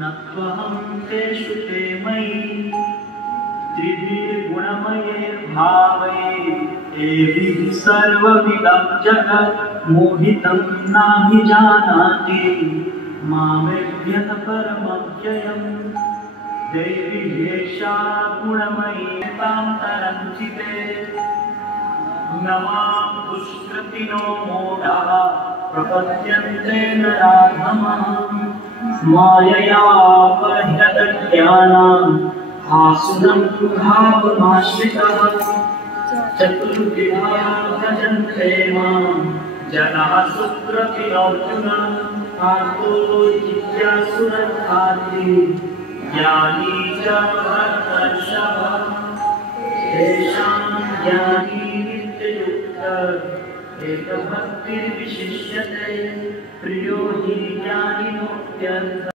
न त्वहं तेषु ते मयि त्रिभिर्गुणमये भावे एभिः सर्वमिदं जगत् मोहितं नाभिजानाति मामेभ्यः परमव्ययम् देवी एषा गुणमयी तां तरन्चिते न मां दुष्कृतिनो मूढाः प्रपद्यन्ते नराधमः मायया परह्यतज्ञानाम् आसुरं भावमाश्रितः चतुर्विधाः भजन्ते मां जनाः सुकृतिनोऽर्जुन आर्तो जिज्ञासुरर्थार्थी ज्ञानी च भरतर्षभः तेषां ज्ञानी नित्ययुक्तः एकभक्तिर्विशिष्यते प्रियो हि ज्ञानिनोऽप्यर्थः।